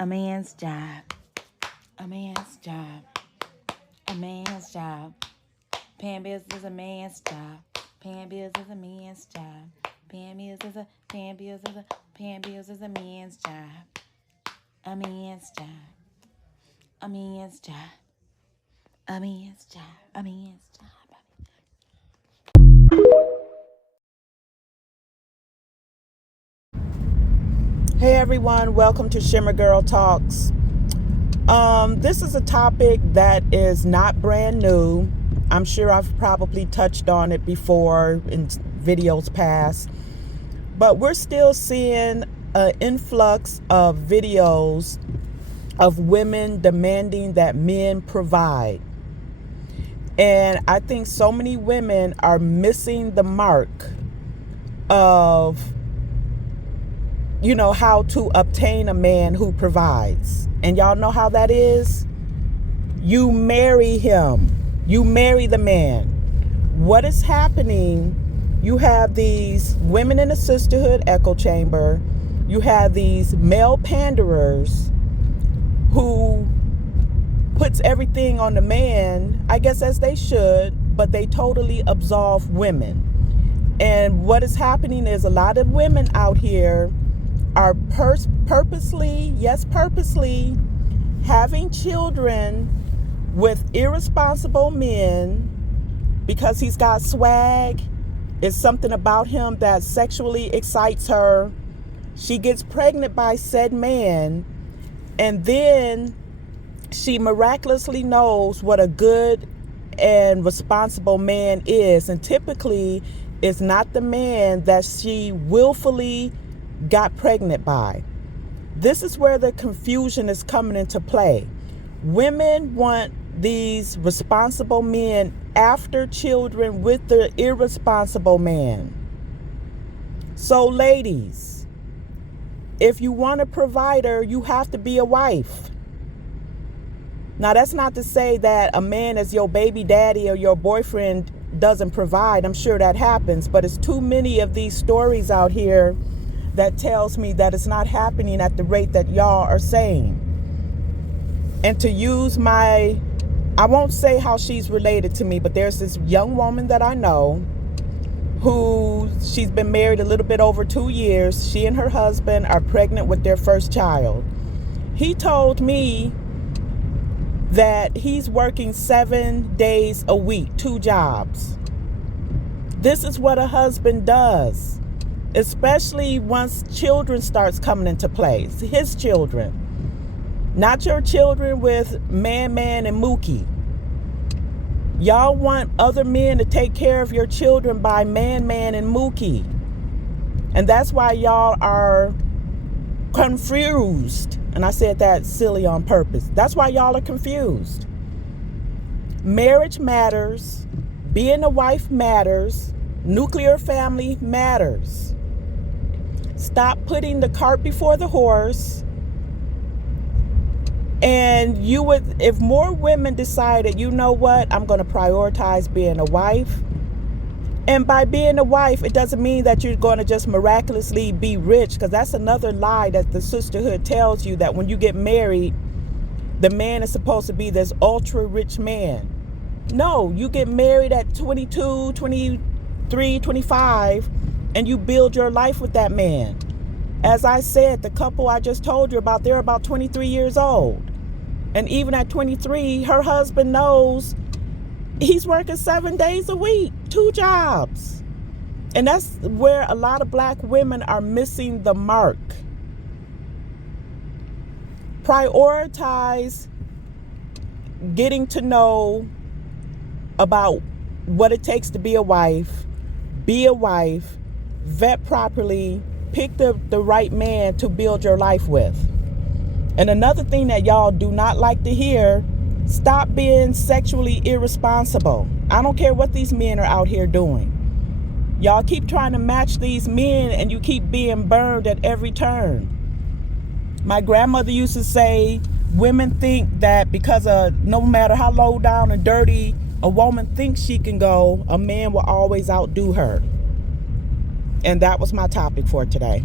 A man's job. A man's job. A man's job. Paying bills is a man's job. Paying bills is a man's job. Paying bills is a man's job. A man's job. A man's job. A man's job. A man's job. Hey everyone, welcome to Shimmer Girl Talks. This is a topic that is not brand new. I'm sure I've probably touched on it before in videos past, but we're still seeing an influx of videos of women demanding that men provide. And I think so many women are missing the mark of how to obtain a man who provides. And y'all know how that is? You marry him. You marry the man. What is happening? You have these women in a sisterhood echo chamber. You have these male panderers who puts everything on the man, I guess as they should, but they totally absolve women. And what is happening is a lot of women out here are purposely having children with irresponsible men because he's got swag. It's something about him that sexually excites her. She gets pregnant by said man, and then she miraculously knows what a good and responsible man is. And typically, it's not the man that she willfully got pregnant by. This is where the confusion is coming into play. Women want these responsible men after children with the irresponsible man. So ladies, if you want a provider, you have to be a wife. Now that's not to say that a man as your baby daddy or your boyfriend doesn't provide. I'm sure that happens, but it's too many of these stories out here that tells me that it's not happening at the rate that y'all are saying. And to use I won't say how she's related to me, but there's this young woman that I know who she's been married a little bit over 2 years. She and her husband are pregnant with their first child. He told me that he's working 7 days a week, 2 jobs. This is what a husband does. Especially once children starts coming into play. His children. Not your children with Man and Mookie. Y'all want other men to take care of your children by Man and Mookie. And that's why y'all are confused. And I said that silly on purpose. That's why y'all are confused. Marriage matters. Being a wife matters. Nuclear family matters. Stop putting the cart before the horse. And if more women decided, you know what, I'm going to prioritize being a wife. And by being a wife, it doesn't mean that you're going to just miraculously be rich, because that's another lie that the sisterhood tells you, that when you get married, the man is supposed to be this ultra rich man. No, you get married at 22, 23, 25, and you build your life with that man. As I said, the couple I just told you about, they're about 23 years old. And even at 23, her husband knows he's working 7 days a week, 2 jobs. And that's where a lot of black women are missing the mark. Prioritize getting to know about what it takes to be a wife, vet properly, pick the right man to build your life with. And another thing that y'all do not like to hear, stop being sexually irresponsible. I don't care what these men are out here doing. Y'all keep trying to match these men and you keep being burned at every turn. My grandmother used to say, women think that because no matter how low down and dirty a woman thinks she can go, a man will always outdo her. And that was my topic for today.